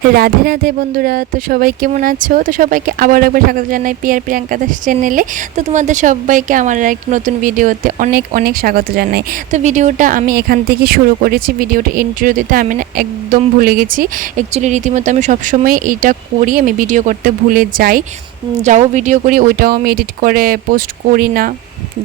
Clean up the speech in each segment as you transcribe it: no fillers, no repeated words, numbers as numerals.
রাধে রাধে বন্ধুরা, তো সবাই কেমন আছো? তো সবাইকে আবার একবার স্বাগত জানাই পিয়ার প্রিয়াঙ্কা দাস চ্যানেলে। তো তোমাদের সবাইকে আমার এক নতুন ভিডিওতে অনেক অনেক স্বাগত জানাই। তো ভিডিওটা আমি এখান থেকে শুরু করেছি। ভিডিওটা ইন্ট্রো দিতে আমি না একদম ভুলে গেছি। অ্যাকচুয়ালি রীতিমতো আমি সবসময় এইটা করি, আমি ভিডিও করতে ভুলে যাও ভিডিও করি ওইটাও আমি এডিট করে পোস্ট করি না।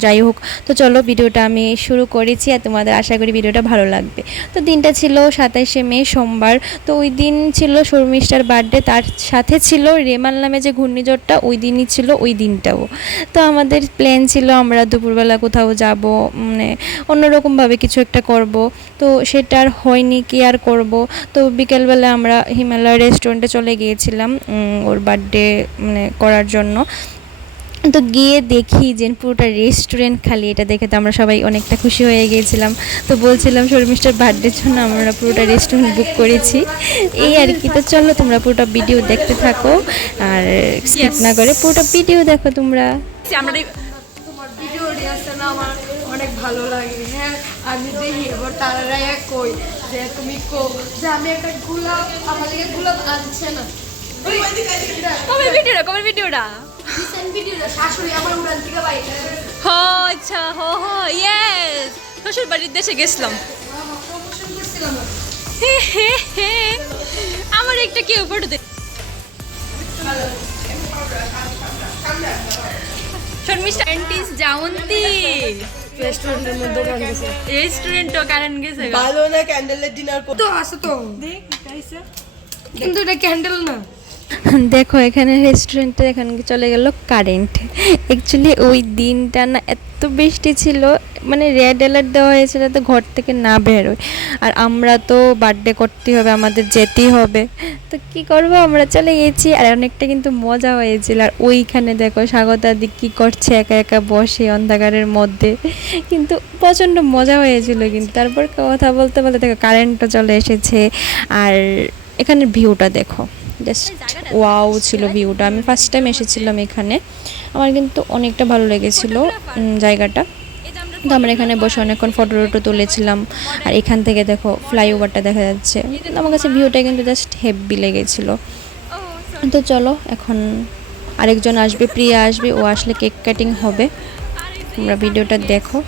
যাই হোক, তো চলো ভিডিওটা আমি শুরু করেছি আর তোমাদের আশা করি ভিডিওটা ভালো লাগবে। তো দিনটা ছিল 27শে মে সোমবার। তো ওই দিন ছিল শর্মিষ্ঠার বার্থডে, তার সাথে ছিল রেমাল নামে যে ঘূর্ণিঝড়টা, ওই দিনই ছিল ওই দিনটাও। তো আমাদের প্ল্যান ছিল আমরা দুপুরবেলা কোথাও যাব, মানে অন্যরকমভাবে কিছু একটা করব। তো সেটা আর হয়নি, কি আর করব। তো বিকেলবেলা আমরা হিমালয় রেস্টুরেন্টে চলে গিয়েছিলাম ওর বার্থডে মানে করার জন্য। তো গিয়ে দেখি যে পুরোটা রেস্টুরেন্ট খালি, এটা দেখে তো আমরা সবাই অনেকটা খুশি হয়ে গিয়েছিলাম। তো বলছিলাম শর্মিষ্ঠার বার্থডের জন্য আমরা পুরোটা রেস্টুরেন্ট বুক করেছি, এই আর কি। তো চলো তোমরা পুরোটা ভিডিও দেখতে থাকো আর স্কিপ না করে পুরোটা ভিডিও দেখো তোমরা। তোমার ভিডিও আছে না, আমার অনেক ভালো লাগে। হ্যাঁ, আমি দেখি এবার তারারা কই যে তুমি যে আমি একটা গোলাপ, আমার দিকে গোলাপ আনছে না। কবে ভিডিওটা শাশুড়ি আমার উড়ান থেকে বাইরে আচ্ছা ইয়েস শ্বশুর বাড়ির দেশে গেছিলাম। আমার একটা কেউ ফটো দে। শর্মিষ্ঠা এন্টিস জাউন্তি রেস্টুরেন্টের মধ্যে দোকান গেছে, রেস্টুরেন্টও কারণ গেছে ভালো না ক্যান্ডেলের ডিনার তো আছে তো দেখ, কিন্তু এটা ক্যান্ডেল না। দেখো এখানে রেস্টুরেন্টে এখানে চলে গেল কারেন্ট। অ্যাকচুয়ালি ওই দিনটা না এত বৃষ্টি ছিল, মানে রেড অ্যালার্ট দেওয়া হয়েছিল তো ঘর থেকে না বেরোয়। আর আমরা তো বার্থডে করতেই হবে, আমাদের যেতেই হবে। তো কি করব, আমরা চলে গেছি। আর অনেকটা কিন্তু মজা হয়েছিল। আর ওইখানে দেখো স্বাগতাদি কী করছে, একা একা বসে অন্ধকারের মধ্যে, কিন্তু প্রচণ্ড মজা হয়েছিল। কিন্তু তারপর কথা বলতে বলতে দেখো কারেন্টও চলে এসেছে। আর এখানের ভিউটা দেখো, জাস্ট ওয়াও ছিল ভিউটা। আমি ফার্স্ট টাইম এসেছিলাম এখানে, আমার কিন্তু অনেকটা ভালো লেগেছিল জায়গাটা। তো আমরা এখানে বসে অনেকক্ষণ ফটো টটো তুলেছিলাম। আর এখান থেকে দেখো ফ্লাইওভারটা দেখা যাচ্ছে। আমার কাছে ভিউটা কিন্তু জাস্ট হেভি লেগেছিলো। তো চলো এখন আরেকজন আসবে, প্রিয়া আসবে, ও আসলে কেক কাটিং হবে। তোমরা ভিডিওটা দেখো।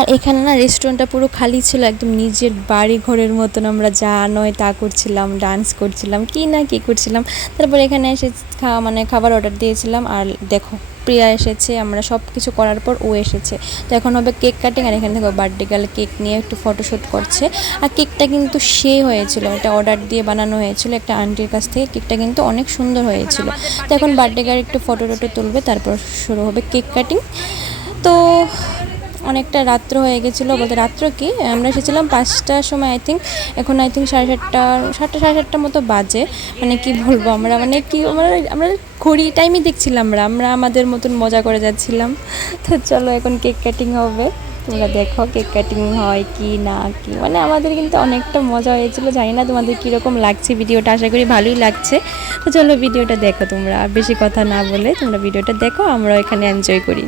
আর এখানে না রেস্টুরেন্টটা পুরো খালি ছিল, একদম নিজের বাড়ি ঘরের মতন। আমরা যা নয় তা করছিলাম, ডান্স করছিলাম, কি না কি করছিলাম। তারপর এখানে এসে খাবার অর্ডার দিয়েছিলাম। আর দেখো প্রিয়া এসেছে, আমরা সব কিছু করার পর ও এসেছে। তো এখন হবে কেক কাটিং। আর এখানে দেখো বার্থডে গার্ল কেক নিয়ে একটু ফটোশ্যুট করছে। আর কেকটা কিন্তু হয়েছিল, এটা অর্ডার দিয়ে বানানো হয়েছিল একটা আন্টির কাছ থেকে। কেকটা কিন্তু অনেক সুন্দর হয়েছিল। তো এখন বার্থডে গার্ল একটু ফটো টটো তুলবে, তারপর শুরু হবে কেক কাটিং। তো অনেকটা রাত্র হয়ে গেছিলো, বলতে রাত্র কি, আমরা এসেছিলাম 5টার সময় আই থিঙ্ক। এখন আই থিঙ্ক 7:30 সাড়ে 7টার মতো বাজে। মানে কি বলবো, আমরা ঘড়ি টাইমই দেখছিলাম, আমরা আমাদের মতন মজা করে যাচ্ছিলাম। তো চলো এখন কেক কাটিং হবে, তোমরা দেখো কেক কাটিং হয় কি না কি। মানে আমাদের কিন্তু অনেকটা মজা হয়েছিল। জানি না তোমাদের কীরকম লাগছে ভিডিওটা, আশা করি ভালোই লাগছে। তো চলো ভিডিওটা দেখো তোমরা, বেশি কথা না বলে তোমরা ভিডিওটা দেখো, আমরা এখানে এনজয় করি।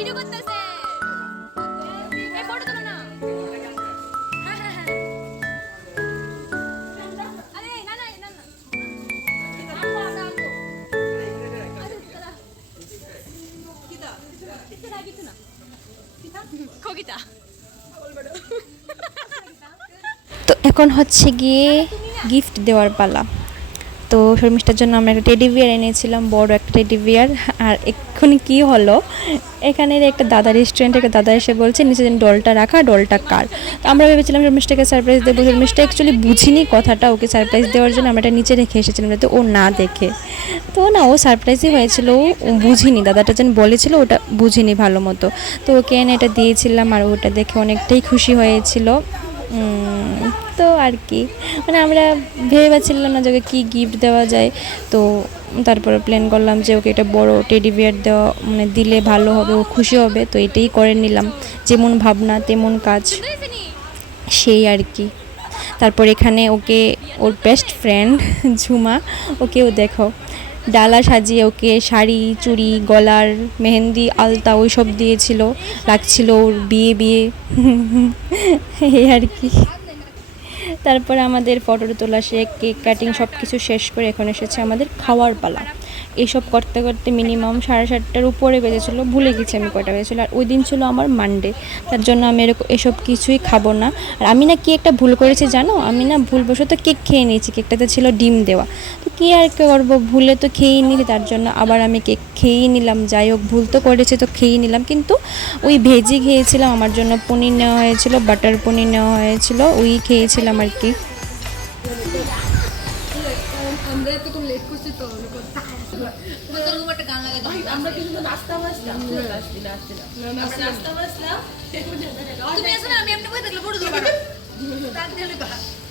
ভিডিও করতেছে, এই ফটো তুলো না। আরে না না না না কবিতা। তো এখন হচ্ছে গিয়ে গিফট দেওয়ার পালা। তো শর্মিষ্ঠার জন্য আমরা একটা টেডি বিয়ার এনেছিলাম, বড় একটা টেডি বিয়ার। আর এখন কি হলো, এখানের একটা দাদা রেস্টুরেন্টে একটা দাদা এসে বলছে নিচে যেন ডলটা রাখা, ডলটা কার। তো আমরা ভেবেছিলাম শর্মিষ্ঠাকে সারপ্রাইজ দেবো, শর্মিষ্ঠা অ্যাকচুয়ালি বুঝিনি কথাটা, ওকে সারপ্রাইজ দেওয়ার জন্য আমরা এটা নিচে রেখে এসেছিলাম যাতে ও না দেখে। তো না, ও সারপ্রাইজই হয়েছিল, ও বুঝিনি, দাদাটা যেন বলেছিল ওটা বুঝিনি ভালো মতো। তো ওকে এনে এটা দিয়েছিলাম আর ওটা দেখে অনেকটাই খুশি হয়েছিল। তো আর কি, মানে আমরা ভেবে পাচ্ছিলাম না যে ওকে কী গিফট দেওয়া যায়। তো তারপরে প্ল্যান করলাম যে ওকে একটা বড় টেডি বিয়ার দেওয়া, মানে দিলে ভালো হবে, ও খুশি হবে। তো এটাই করে নিলাম, যেমন ভাবনা তেমন কাজ, সেই আর কি। তারপর এখানে ওকে ওর বেস্ট ফ্রেন্ড ঝুমা, ওকেও দেখো ডালা সাজিয়ে ওকে শাড়ি, চুড়ি, গলার মেহেন্দি, আলতা ওই সব দিয়েছিল, লাগছিল ওর বিয়ে বিয়ে এই আর কি। তারপর আমাদের ফটো তোলা শেষ, কেক কাটিং সব কিছু শেষ করে এখন এসেছে আমাদের খাওয়ার পালা। এইসব করতে করতে মিনিমাম 7:30টার উপরে বেজেছিলো, ভুলে গেছি আমি কয়টা বেজেছিলো। আর ওই দিন ছিল আমার মানডে, তার জন্য আমি এসব কিছুই খাবো না। আর আমি না কি একটা ভুল করেছি জানো, আমি না ভুলবশত কেক খেয়ে নিয়েছি, কেকটাতে ছিল ডিম দেওয়া। তো কী আর করবো, ভুলে তো খেয়েই নিয়েছি, তার জন্য আবার আমি কেক খেয়েই নিলাম। যাই হোক, ভুল তো করেছি তো খেয়েই নিলাম, কিন্তু ওই ভেজি খেয়েছিলাম। আমার জন্য পনির নেওয়া হয়েছিল, বাটার পনির নেওয়া হয়েছিল, ওই খেয়েছিলাম আর কি। আমরা তো লেট করছি তো আমরা কিন্তু নাস্তা বাসলাম নাস্তা বাসলাম তুমি আসলে আমি এমনি বই থাকলে পড়ে যাবো তাক দিলে বা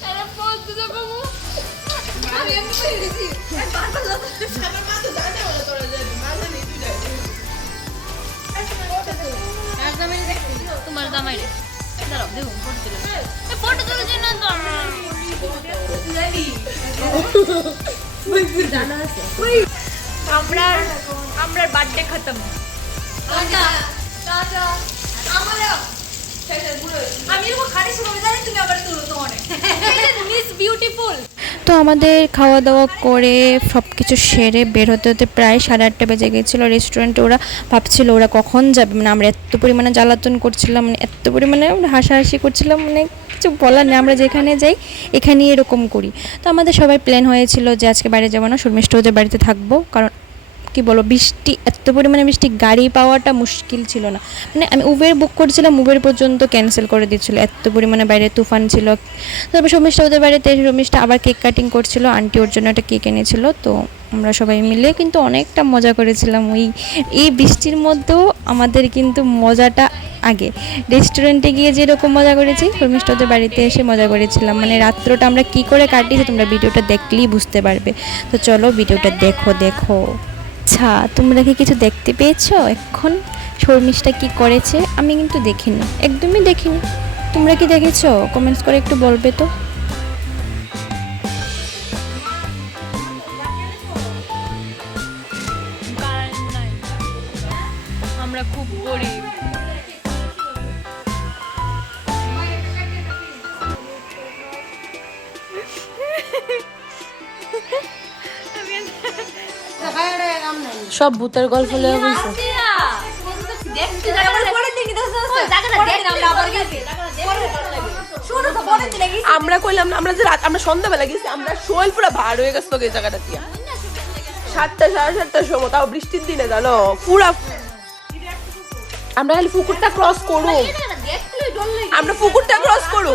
আরে পোজ দিতে বাবু আমি এমনি বই দিছি পাগল লাগছে আমার মা তো জানে ওরা তোরা যাবি মাঝে নেই তুই যাবি আর জামাই দেখছি তোমার জামাই রে দাঁড়াও দেখো ফটো তুলে এই ফটো তুলে দিন না তো জানি ওই জানা আছে ওই আমরা বার্থডে খতম টাটা টাটা আমারও আমি এরকম খাড়ি সময় জানি তুমি আবার তুলো তো অনেক মিস বিউটিফুল। তো আমাদের খাওয়া দাওয়া করে সব কিছু সেরে বের হতে হতে প্রায় 8:30 বেজে গেছিলো। রেস্টুরেন্টে ওরা ভাবছিল ওরা কখন যাবে, মানে আমরা এত পরিমাণে জ্বালাতন করছিলাম, মানে এত পরিমাণে হাসাহাসি করছিলাম, মানে কিছু বলার নেই। আমরা যেখানে যাই এখানেই এরকম করি। তো আমাদের সবাই প্ল্যান হয়েছিল যে আজকে বাইরে যাবো না, শর্মিষ্ঠা ওদের বাড়িতে থাকবো, কারণ কি বলো, বৃষ্টি, এত পরিমাণে বৃষ্টি, গাড়ি পাওয়াটা মুশকিল ছিল না। মানে আমি উবের বুক করেছিলাম, উবের পর্যন্ত ক্যান্সেল করে দিচ্ছিলো, এত পরিমাণে বাইরে তুফান ছিল। তারপর শর্মিষ্ঠা ওদের বাড়িতে এসে শর্মিষ্ঠা আবার কেক কাটিং করছিল, আন্টি ওর জন্য একটা কেক এনেছিল। তো আমরা সবাই মিলে কিন্তু অনেকটা মজা করেছিলাম। এই বৃষ্টির মধ্যেও আমাদের কিন্তু মজাটা আগে রেস্টুরেন্টে গিয়ে যেরকম মজা করেছি, শর্মিষ্ঠা ওদের বাড়িতে এসে মজা করেছিলাম। মানে রাত্রটা আমরা কি করে কাটিয়েছি তোমরা ভিডিওটা দেখলেই বুঝতে পারবে। তো চলো ভিডিওটা দেখো। আচ্ছা, তোমরা কি কিছু দেখতে পেয়েছো এখন শর্মিষ্ঠা কি করেছে? আমি কিন্তু দেখিনি, একদমই দেখিনি। তোমরা কি দেখেছো? কমেন্টস করে একটু বলবে তো। আমরা খুব গরিব সব ভূতের গল্প লয়ে বলছে। আমরা কইলাম না, আমরা যে রাত, আমরা সন্ধ্যাবেলা গেছি, আমরা শোল পুরো ভার হয়ে গেছে তোকে এই জায়গাটা দিয়া। 7টা 7:30টার সময়, তাও বৃষ্টির দিনে, জানো পুরা। আমরা খালি পুকুরটা ক্রস করু, আমরা পুকুরটা ক্রস করু।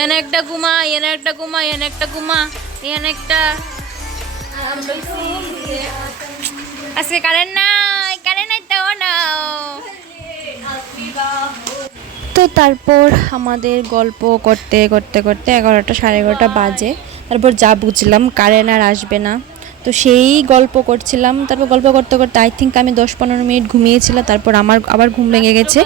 এনে একটা ঘুমা, এনে একটা ঘুমা, এনে একটা ঘুমা, এনে একটা আজকে কারেন্ট নাই তো না। তো তারপর আমাদের গল্প করতে 11টা 11:30 বাজে। তারপর যা বুঝলাম কারেন্ট আর আসবে না, তো সেই গল্প করছিলাম। তারপর গল্প করতে করতে আই থিঙ্ক আমি 10-15 মিনিট ঘুমিয়েছিলাম। তারপর আমার আবার ঘুম ভেঙে গেছে,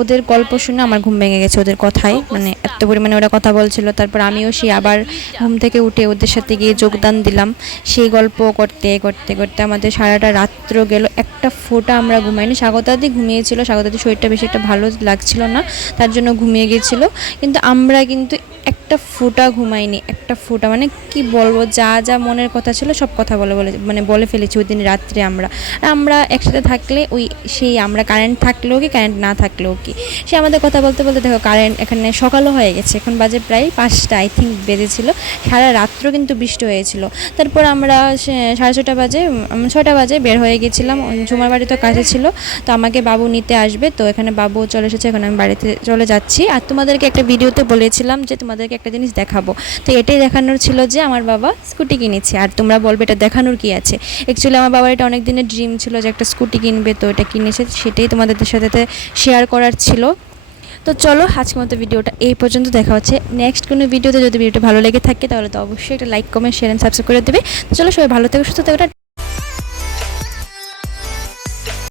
ওদের গল্প শুনে আমার ঘুম ভেঙে গেছে, ওদের কথায়, মানে এত পরিমাণে ওরা কথা বলছিল। তারপর আমিও সেই আবার ঘুম থেকে উঠে ওদের সাথে গিয়ে যোগদান দিলাম। সেই গল্প করতে আমাদের সারাটা রাত্র গেল, একটা ফোঁটা আমরা ঘুমাইনি। স্বাগতাদি ঘুমিয়েছিল, স্বাগতাদি শরীরটা বেশি একটা ভালো লাগছিল না, তার জন্য ঘুমিয়ে গেছিলো। কিন্তু আমরা কিন্তু একটা একটা ফোঁটা ঘুমাইনি, একটা ফোঁটা, মানে কি বলবো, যা যা মনের কথা ছিল সব কথা বলে ফেলেছি ওই দিন রাত্রে। আমরা একসাথে থাকলে সেই আমরা কারেন্ট থাকলেও কি কারেন্ট না থাকলেও কি, সে আমাদের কথা বলতে বলতে দেখো কারেন্ট এখানে সকালও হয়ে গেছে, এখন বাজে প্রায় 5টা আই থিঙ্ক বেজেছিল। সারা রাত্র কিন্তু বৃষ্টি হয়েছিল। তারপর আমরা 6:30 বাজে বের হয়ে গেছিলাম। ঝুমার বাড়ি তো কাছে ছিল, তো আমাকে বাবু নিতে আসবে, তো এখানে বাবু চলে এসেছে, এখন আমি বাড়িতে চলে যাচ্ছি। আর তোমাদেরকে একটা ভিডিওতে বলেছিলাম যে তোমাদেরকে একটা জিনিস দেখাবো, তো এটাই দেখানোর ছিল যে আমার বাবা স্কুটি কিনেছে। আর তোমরা বলবে এটা দেখানোর কি আছে, অ্যাকচুয়ালি আমার বাবার এটা অনেক দিনের ড্রিম ছিল যে একটা স্কুটি কিনবে, তো এটা কিনেছে, সেটাই তোমাদের সাথে শেয়ার করার ছিল। তো চলো আজকের মতো ভিডিওটা এই পর্যন্ত, দেখা হচ্ছে নেক্সট কোনো ভিডিওতে। যদি ভিডিওটা ভালো লেগে থাকে তাহলে তো অবশ্যই একটা like, comment, share and subscribe করে দেবে। তো চলো সবাই ভালো থেকো, সুস্থ থেকো।